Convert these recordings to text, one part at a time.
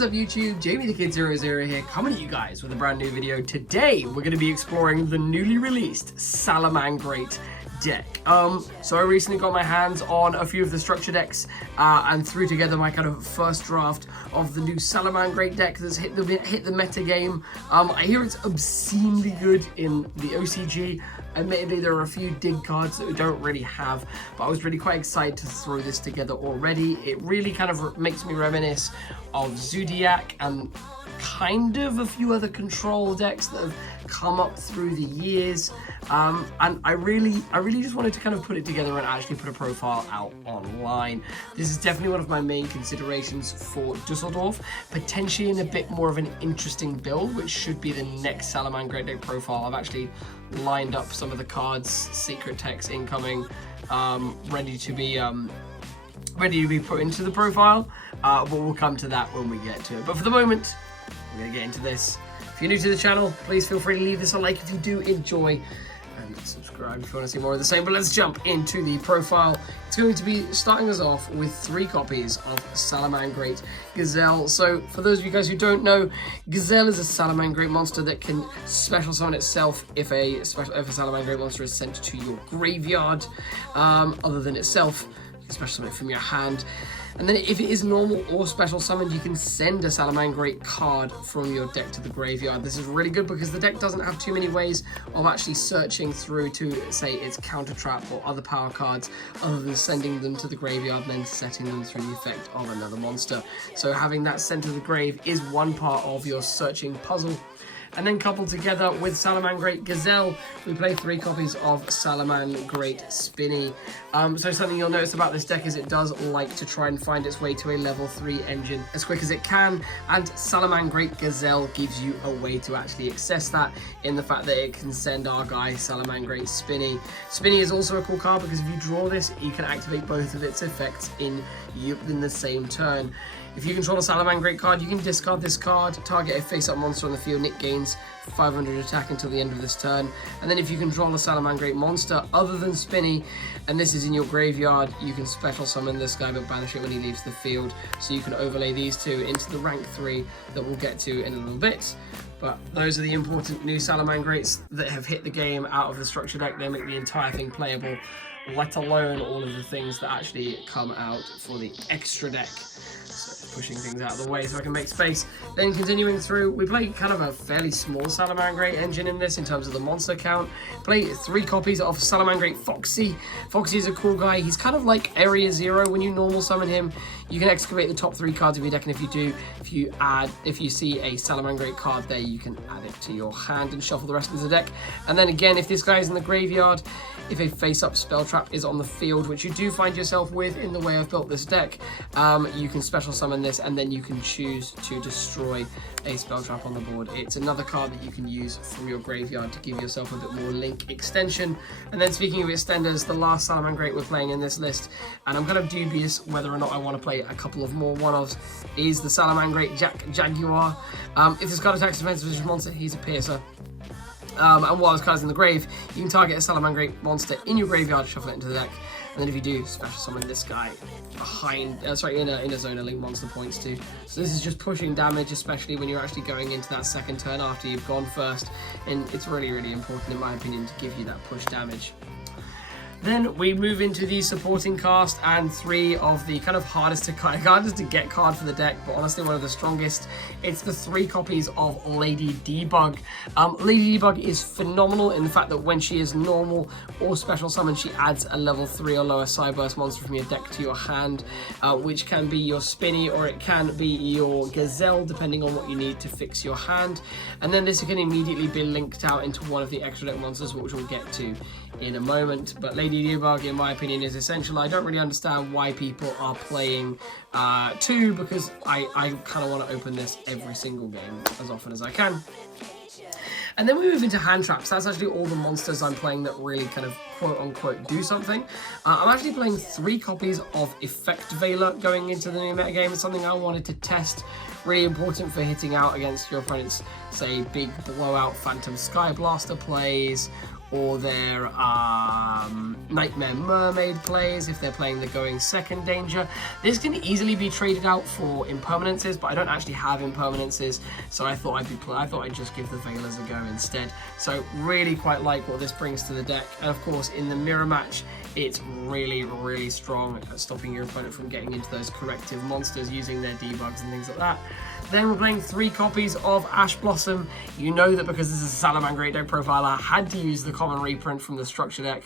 is up YouTube, Jamie the Kid 00 here, coming at you guys with a brand new video. Today we're going to be exploring the newly released Salamangreat deck. So I recently got my hands on a few of the structure decks and threw together my kind of first draft of the new Salamangreat deck that's hit the meta game. I hear it's obscenely good in the OCG. Admittedly, there are a few dig cards that we don't really have, but I was really quite excited to throw this together already. It really kind of makes me reminisce of Zodiac and kind of a few other control decks that have come up through the years, and I really just wanted to kind of put it together and actually put a profile out online. This is definitely one of my main considerations for Dusseldorf, potentially in a bit more of an interesting build, which should be the next Salamangreat deck profile. I've actually lined up some of the cards, secret text incoming, ready to be put into the profile, but we'll come to that when we get to it. But for the moment, we're going to get into this. If you're new to the channel, please feel free to leave this a like if you do enjoy, and subscribe if you want to see more of the same. But let's jump into the profile. It's going to be starting us off with 3 copies of Salamangreat Gazelle. So for those of you guys who don't know, Gazelle is a Salamangreat monster that can special summon itself if a Salamangreat monster is sent to your graveyard. Other than itself, you can special summon it from your hand. And then if it is normal or special summoned, you can send a Salamangreat card from your deck to the graveyard. This is really good because the deck doesn't have too many ways of actually searching through to, say, its counter trap or other power cards, other than sending them to the graveyard and then setting them through the effect of another monster. So having that sent to the grave is one part of your searching puzzle. And then coupled together with Salamangreat Gazelle, we play 3 copies of Salamangreat Spinny. So something you'll notice about this deck is it does like to try and find its way to a level 3 engine as quick as it can, and Salamangreat Gazelle gives you a way to actually access that in the fact that it can send our guy Salamangreat Spinny. Spinny is also a cool card because if you draw this, you can activate both of its effects in the same turn. If you control a Salamangreat card, you can discard this card, target a face-up monster on the field, and it gains 500 attack until the end of this turn. And then if you control a Salamangreat monster other than Spinny, and this is in your graveyard, you can special summon this guy but banish it when he leaves the field. So you can overlay these 2 into the rank 3 that we'll get to in a little bit. But those are the important new Salamangreats that have hit the game out of the structure deck. They make the entire thing playable, let alone all of the things that actually come out for the extra deck. So pushing things out of the way so I can make space. Then continuing through, we play kind of a fairly small Salamangreat engine in this in terms of the monster count. Play 3 copies of Salamangreat Foxy. Foxy is a cool guy. He's kind of like Area Zero. When you normal summon him, you can excavate the top 3 cards of your deck, and if you do, if you see a Salamangreat card there, you can add it to your hand and shuffle the rest of the deck. And then again, if this guy is in the graveyard, if a face-up spell trap is on the field, which you do find yourself with in the way I've built this deck, you can special summon this, and then you can choose to destroy a spell trap on the board. It's another card that you can use from your graveyard to give yourself a bit more link extension. And then speaking of extenders, the last Salamangreat we're playing in this list, and I'm kind of dubious whether or not I want to play a couple of more one-offs, is the Salamangreat Jaguar. If this card attacks defensive position monster, he's a piercer. And while this card is in the grave, you can target a Salamangreat monster in your graveyard, shuffle it into the deck, and then if you do, special summon this guy behind, in a zone of link monster points too. So this is just pushing damage, especially when you're actually going into that second turn after you've gone first, and it's really, really important in my opinion to give you that push damage. Then we move into the supporting cast and 3 of the kind of hardest to get card for the deck, but honestly one of the strongest. It's the 3 copies of Lady Debug. Lady Debug is phenomenal in the fact that when she is normal or special summon, she adds a level 3 or lower Cyburst monster from your deck to your hand, which can be your Spinny or it can be your Gazelle, depending on what you need to fix your hand. And then this can immediately be linked out into one of the extra deck monsters, which we'll get to in a moment. But Lady Debug, in my opinion, is essential. I don't really understand why people are playing 2, because I kind of want to open this every single game as often as I can. And then we move into hand traps. That's actually all the monsters I'm playing that really kind of quote-unquote do something. I'm actually playing 3 copies of Effect Veiler going into the new metagame. It's something I wanted to test. Really important for hitting out against your opponent's, say, big blowout Phantom Sky Blaster plays, or their Nightmare Mermaid plays, if they're playing the going second danger. This can easily be traded out for impermanences, but I don't actually have impermanences, so I thought I'd just give the Veilers a go instead. So really quite like what this brings to the deck, and of course in the mirror match, it's really, really strong at stopping your opponent from getting into those corrective monsters using their debugs and things like that. Then we're playing 3 copies of Ash Blossom. You know that because this is a Salamangreat deck profile, I had to use the common reprint from the structure deck.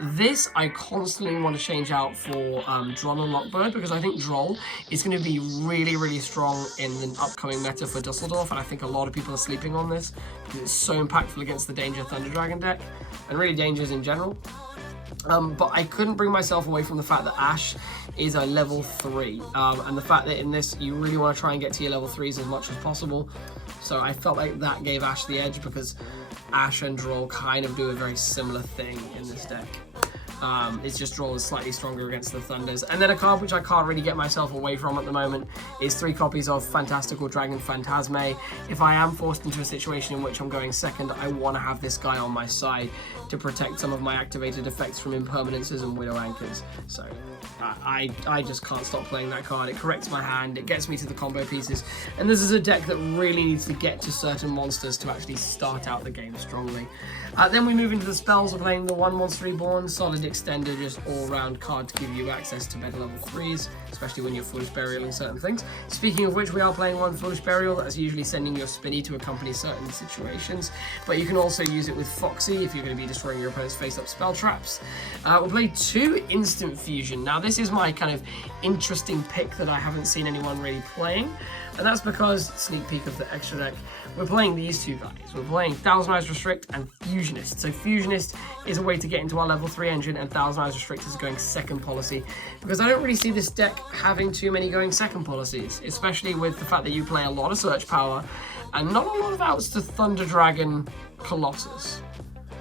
This I constantly want to change out for Droll and Lockbird, because I think Droll is going to be really, really strong in the upcoming meta for Dusseldorf, and I think a lot of people are sleeping on this because it's so impactful against the Danger Thunder Dragon deck, and really Dangers in general. But I couldn't bring myself away from the fact that Ash is a level 3, and the fact that in this you really want to try and get to your level 3s as much as possible. So I felt like that gave Ash the edge, because Ash and Droll kind of do a very similar thing in this deck. It's just Droll is slightly stronger against the Thunders. And then a card which I can't really get myself away from at the moment is 3 copies of Fantastical Dragon Phantasme. If I am forced into a situation in which I'm going second, I want to have this guy on my side to protect some of my activated effects from impermanences and Widow Anchors. So I just can't stop playing that card. It corrects my hand, it gets me to the combo pieces, and this is a deck that really needs to get to certain monsters to actually start out the game strongly. Then we move into the spells. We're playing the 1 Monster Reborn, solid extender, just all-round card to give you access to better level 3s, especially when you're Foolish Burial and certain things. Speaking of which, we are playing 1 Foolish Burial. That's usually sending your Spinny to accompany certain situations, but you can also use it with Foxy if you're going to be destroying your opponent's face-up spell traps. We'll play 2 Instant Fusion. Now this is my kind of interesting pick that I haven't seen anyone really playing, and that's because, sneak peek of the extra deck, we're playing these 2 guys. We're playing Thousand Eyes Restrict and Fusionist. So Fusionist is a way to get into our level 3 engine, and Thousand Eyes Restrict is going second policy, because I don't really see this deck having too many going second policies, especially with the fact that you play a lot of search power and not a lot of outs to Thunder Dragon Colossus.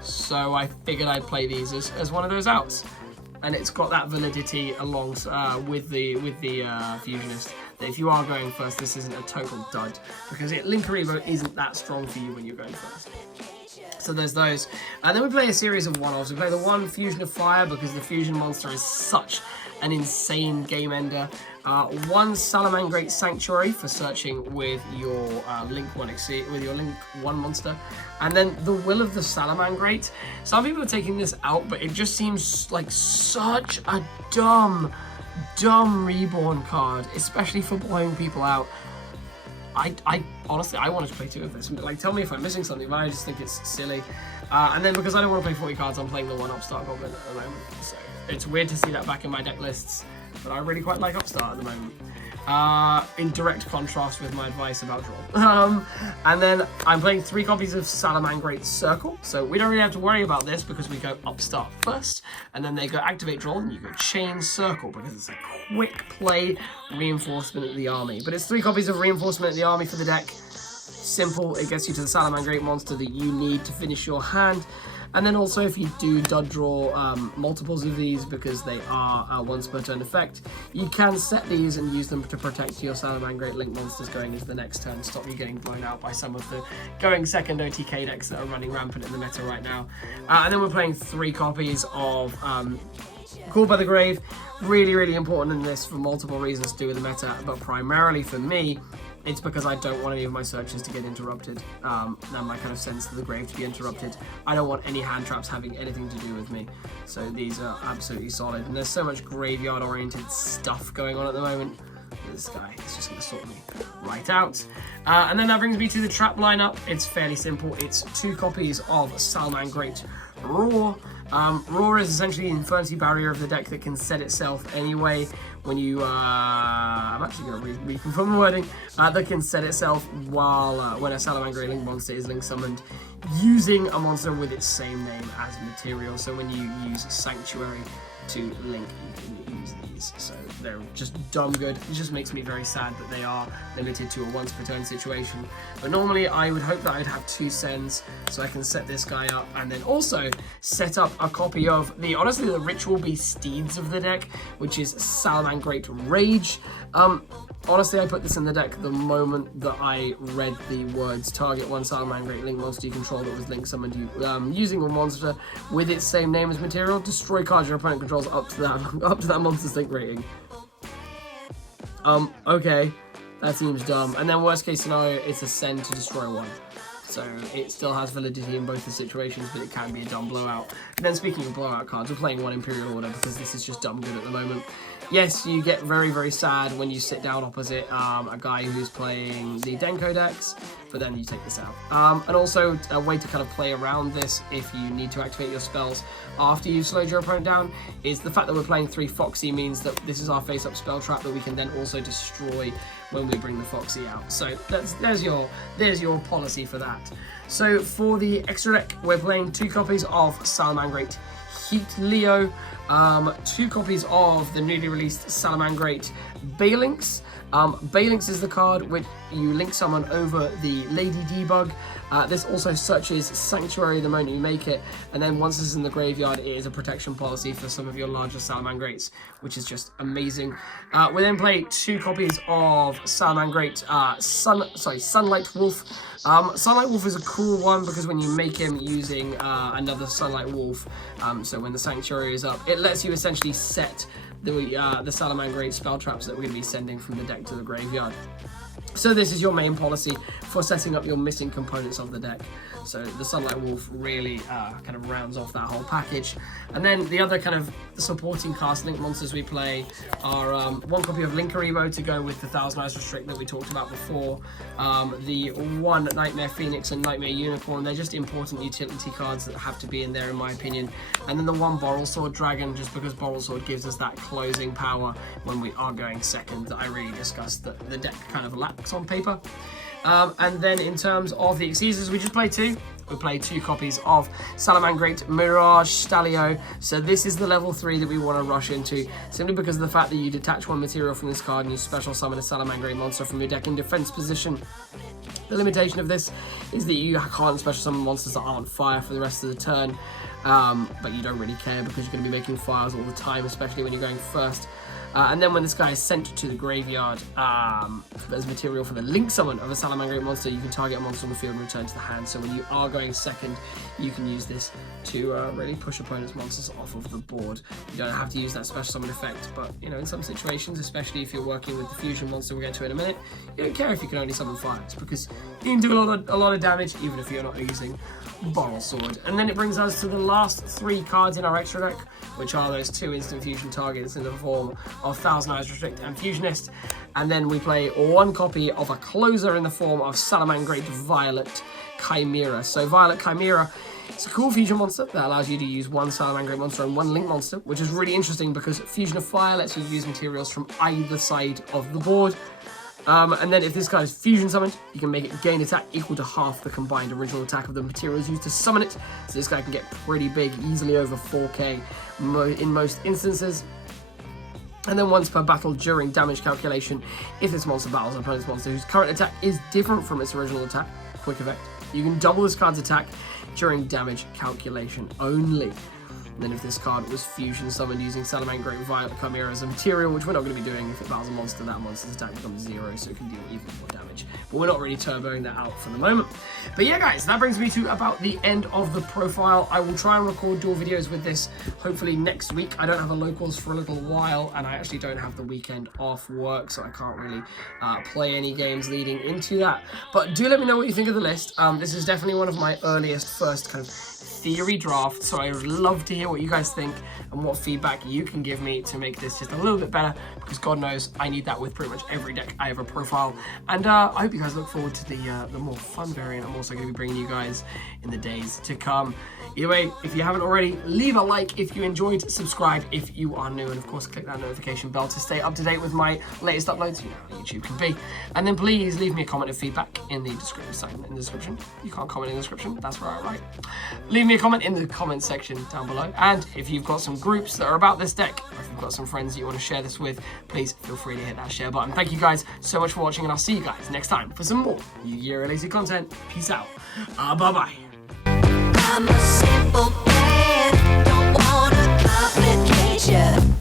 So I figured I'd play these as one of those outs, and it's got that validity along with the Fusionist, that if you are going first, this isn't a total dud, because Linkuriboh isn't that strong for you when you're going first. So there's those. And then we play a series of one-offs. We play the 1 Fusion of Fire, because the Fusion monster is such an insane game ender. 1 Salamangreat Sanctuary for searching with your Link 1 monster. And then the Will of the Salamangreat. Some people are taking this out, but it just seems like such a dumb reborn card, especially for blowing people out. I honestly, I wanted to play 2 of this. Like, tell me if I'm missing something, but I just think it's silly. And then because I don't want to play 40 cards, I'm playing the 1 Upstart Goblin at the moment. So it's weird to see that back in my deck lists, but I really quite like Upstart at the moment. In direct contrast with my advice about Droll. And then I'm playing 3 copies of Salamangreat Circle, so we don't really have to worry about this because we go Upstart first, and then they go Activate Droll, and you go Chain Circle, because it's a quick play reinforcement of the army. But it's 3 copies of Reinforcement of the Army for the deck. Simple, it gets you to the Salamangreat monster that you need to finish your hand. And then also, if you do dud draw multiples of these, because they are once per turn effect, you can set these and use them to protect your Salamangreat Link monsters going into the next turn, stop you getting blown out by some of the going second OTK decks that are running rampant in the meta right now. And then we're playing 3 copies of Called by the Grave. Really, really important in this for multiple reasons to do with the meta, but primarily for me, it's because I don't want any of my searches to get interrupted, and my kind of sense of the grave to be interrupted. I don't want any hand traps having anything to do with me. So these are absolutely solid. And there's so much graveyard-oriented stuff going on at the moment. This guy is just going to sort me right out. And then that brings me to the trap lineup. It's fairly simple. It's 2 copies of Salamangreat Roar. Roar is essentially the Infernity Barrier of the deck that can set itself anyway when you, I'm actually going to reconfirm the wording, that can set itself while, when a Salamangreat Link monster is Link summoned using a monster with its same name as material. So when you use Sanctuary to Link, you can use these. So they're just dumb good. It just makes me very sad that they are limited to a once per turn situation. But normally I would hope that I'd have 2 sends, so I can set this guy up and then also set up a copy of the Ritual Beast Steeds of the deck, which is Salamangreat Rage. Honestly, I put this in the deck the moment that I read the words target one Salamangreat Link monster you control that was link summoned using a monster with its same name as material. Destroy cards your opponent controls up to that monster's link rating. Okay, that seems dumb. And then worst case scenario, it's a send to destroy one. So it still has validity in both the situations, but it can be a dumb blowout. And then speaking of blowout cards, we're playing one Imperial Order because this is just dumb good at the moment. Yes, you get very, very sad when you sit down opposite a guy who's playing the Denko decks, but then you take this out. And also, a way to kind of play around this if you need to activate your spells after you've slowed your opponent down is the fact that we're playing 3 Foxy means that this is our face-up spell trap that we can then also destroy when we bring the Foxy out. So there's your policy for that. So for the extra deck, we're playing 2 copies of Salamangreat Heat Leo, 2 copies of the newly released Salamangreat Balinx. Balinx is the card which you link summon over the Lady Debug. This also searches Sanctuary the moment you make it, and then once it's in the graveyard, it is a protection policy for some of your larger Salamangreats, which is just amazing. We then play 2 copies of Salamangreat Sunlight Wolf. Sunlight Wolf is a cool one because when you make him using another Sunlight Wolf, so when the Sanctuary is up, it lets you essentially set the Salamangreat spell traps that we're going to be sending from the deck to the graveyard. So this is your main policy for setting up your missing components of the deck. So the Sunlight Wolf really kind of rounds off that whole package. And then the other kind of supporting cast link monsters we play are 1 copy of Linkuriboh to go with the Thousand Eyes Restrict that we talked about before. The 1 Nightmare Phoenix and Nightmare Unicorn. They're just important utility cards that have to be in there in my opinion. And then the 1 Borrelsword Dragon, just because Borrelsword gives us that closing power when we are going second that I really discussed that the deck kind of lacks on paper. And then in terms of the Exceeders, we just play 2. We play 2 copies of Salamangreat Mirage Stalio. So this is the level 3 that we want to rush into, simply because of the fact that you detach 1 material from this card and you special summon a Salamangreat monster from your deck in defense position. The limitation of this is that you can't special summon monsters that aren't fire for the rest of the turn, but you don't really care because you're going to be making fires all the time, especially when you're going first. And then when this guy is sent to the graveyard as material for the link summon of a Salamangreat monster, you can target a monster on the field and return to the hand. So when you are going second, you can use this to really push opponent's monsters off of the board. You don't have to use that special summon effect, but you know, in some situations, especially if you're working with the fusion monster we'll get to in a minute, you don't care if you can only summon fires because you can do a lot of damage even if you're not using Borrelsword. And then it brings us to the last 3 cards in our extra deck, which are those 2 instant fusion targets in the form of Thousand Eyes Restrict and Fusionist. And then we play 1 copy of a closer in the form of Salamangreat Violet Chimera. So Violet Chimera, it's a cool fusion monster that allows you to use 1 Salamangreat monster and 1 link monster, which is really interesting because Fusion of Fire lets you use materials from either side of the board. And then if this guy is fusion summoned, you can make it gain attack equal to half the combined original attack of the materials used to summon it. So this guy can get pretty big, easily over 4k in most instances. And then once per battle during damage calculation, if this monster battles an opponent's monster whose current attack is different from its original attack, quick effect, you can double this card's attack during damage calculation only. And then if this card was fusion summoned using Salamangreat Violet Chimera as a material, which we're not going to be doing, if it battles a monster, that monster's attack becomes 0, so it can deal even more damage. But we're not really turboing that out for the moment. But yeah, guys, that brings me to about the end of the profile. I will try and record dual videos with this, hopefully next week. I don't have the locals for a little while, and I actually don't have the weekend off work, so I can't really play any games leading into that. But do let me know what you think of the list. This is definitely one of my earliest first kind of theory draft, so I would love to hear what you guys think and what feedback you can give me to make this just a little bit better, because God knows I need that with pretty much every deck I ever profile. And I hope you guys look forward to the more fun variant I'm also going to be bringing you guys in the days to come. Either way, if you haven't already, leave a like if you enjoyed, subscribe if you are new, and of course click that notification bell to stay up to date with my latest uploads. You know how YouTube can be. And then please leave me a comment of feedback in the description. You can't comment in the description, that's where I write. Leave me a comment in the comment section down below, and if you've got some groups that are about this deck, or if you've got some friends that you want to share this with, please feel free to hit that share button. Thank you guys so much for watching, and I'll see you guys next time for some more Yu-Gi-Oh! Related content. Peace out. Bye-bye. I'm a simple man, don't want a complication.